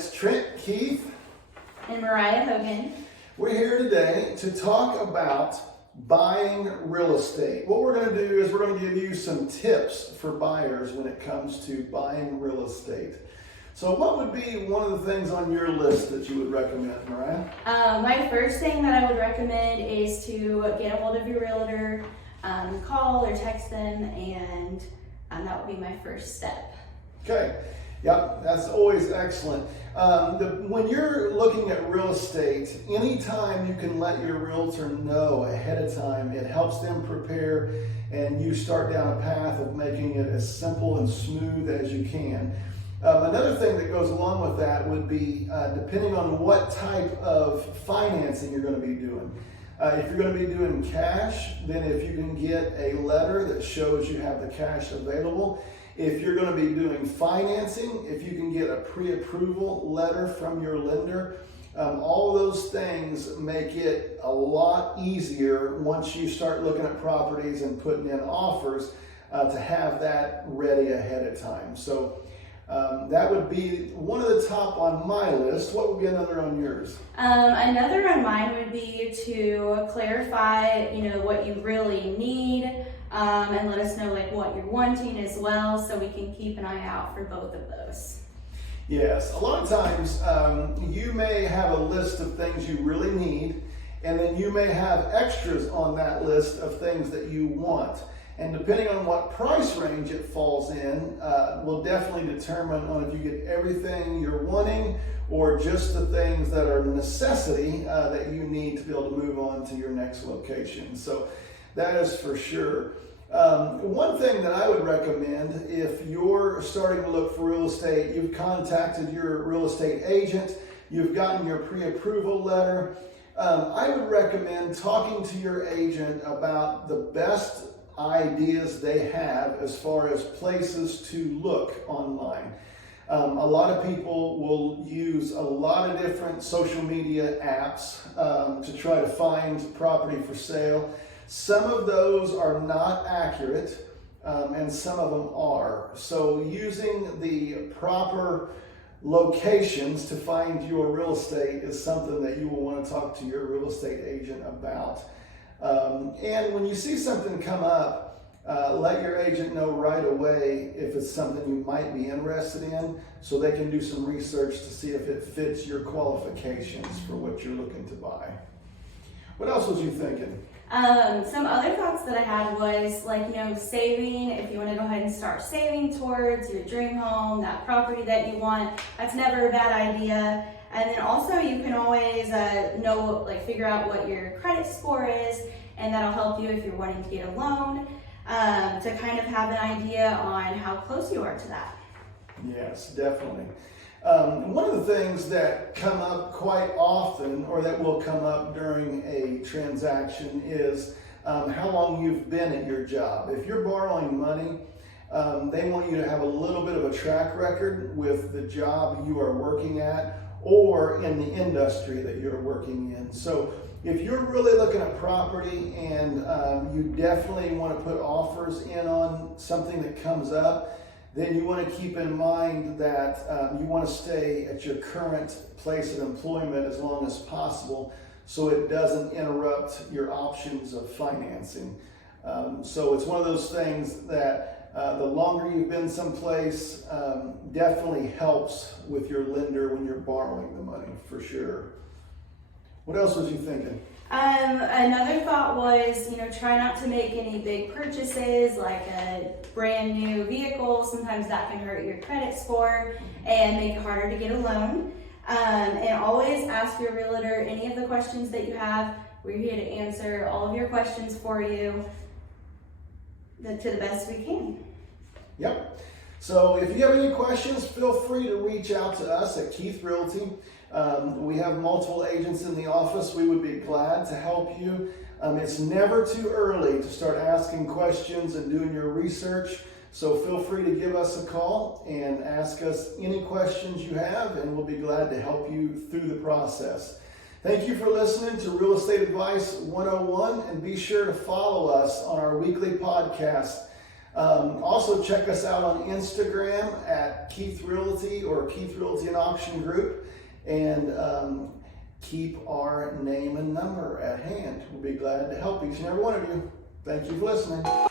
it's Trent Keith and Moriah Hogan. We're here today to talk about buying real estate. What we're going to do is we're going to give you some tips for buyers when it comes to buying real estate. So what would be one of the things on your list that you would recommend, Moriah? My first thing that I would recommend is to get a hold of your realtor, call or text them, and that would be my first step. Okay. Yep, that's always excellent. When you're looking at real estate, anytime you can let your realtor know ahead of time, it helps them prepare and you start down a path of making it as simple and smooth as you can. Another thing that goes along with that would be depending on what type of financing you're going to be doing. If you're going to be doing cash, then if you can get a letter that shows you have the cash available. If you're going to be doing financing, if you can get a pre-approval letter from your lender, all of those things make it a lot easier once you start looking at properties and putting in offers to have that ready ahead of time. So that would be one of the top on my list. What would be another on yours? Another on mine would be to clarify, what you really need. And let us know what you're wanting as well, so we can keep an eye out for both of those. Yes, a lot of times you may have a list of things you really need, and then you may have extras on that list of things that you want. And depending on what price range it falls in, will definitely determine on if you get everything you're wanting or just the things that are necessity that you need to be able to move on to your next location. So that is for sure. One thing that I would recommend if you're starting to look for real estate, you've contacted your real estate agent, you've gotten your pre-approval letter, I would recommend talking to your agent about the best ideas they have as far as places to look online. A lot of people will use a lot of different social media apps to try to find property for sale. Some of those are not accurate, and some of them are. So using the proper locations to find your real estate is something that you will want to talk to your real estate agent about. And when you see something come up, let your agent know right away if it's something you might be interested in, so they can do some research to see if it fits your qualifications for what you're looking to buy. What else was you thinking? Some other thoughts that I had was saving. If you want to go ahead and start saving towards your dream home, that property that you want, that's never a bad idea. And then also you can always figure out what your credit score is, and that'll help you if you're wanting to get a loan, to kind of have an idea on how close you are to that. Yes, definitely. One of the things that come up quite often, or that will come up during a transaction, is how long you've been at your job. If you're borrowing money, they want you to have a little bit of a track record with the job you are working at or in the industry that you're working in. So if you're really looking at property and you definitely want to put offers in on something that comes up, then you want to keep in mind that you want to stay at your current place of employment as long as possible so it doesn't interrupt your options of financing. So it's one of those things that the longer you've been someplace definitely helps with your lender when you're borrowing the money, for sure. What else was you thinking? Another thought was, try not to make any big purchases like a brand new vehicle. Sometimes that can hurt your credit score and make it harder to get a loan. And always ask your realtor any of the questions that you have. We're here to answer all of your questions for you to the best we can. Yep. So if you have any questions, feel free to reach out to us at Keith Realty. We have multiple agents in the office. We would be glad to help you. It's never too early to start asking questions and doing your research. So feel free to give us a call and ask us any questions you have, and we'll be glad to help you through the process. Thank you for listening to Real Estate Advice 101, and be sure to follow us on our weekly podcast. Also check us out on Instagram at Keith Realty or Keith Realty and Auction Group, and keep our name and number at hand. We'll be glad to help each and every one of you. Thank you for listening.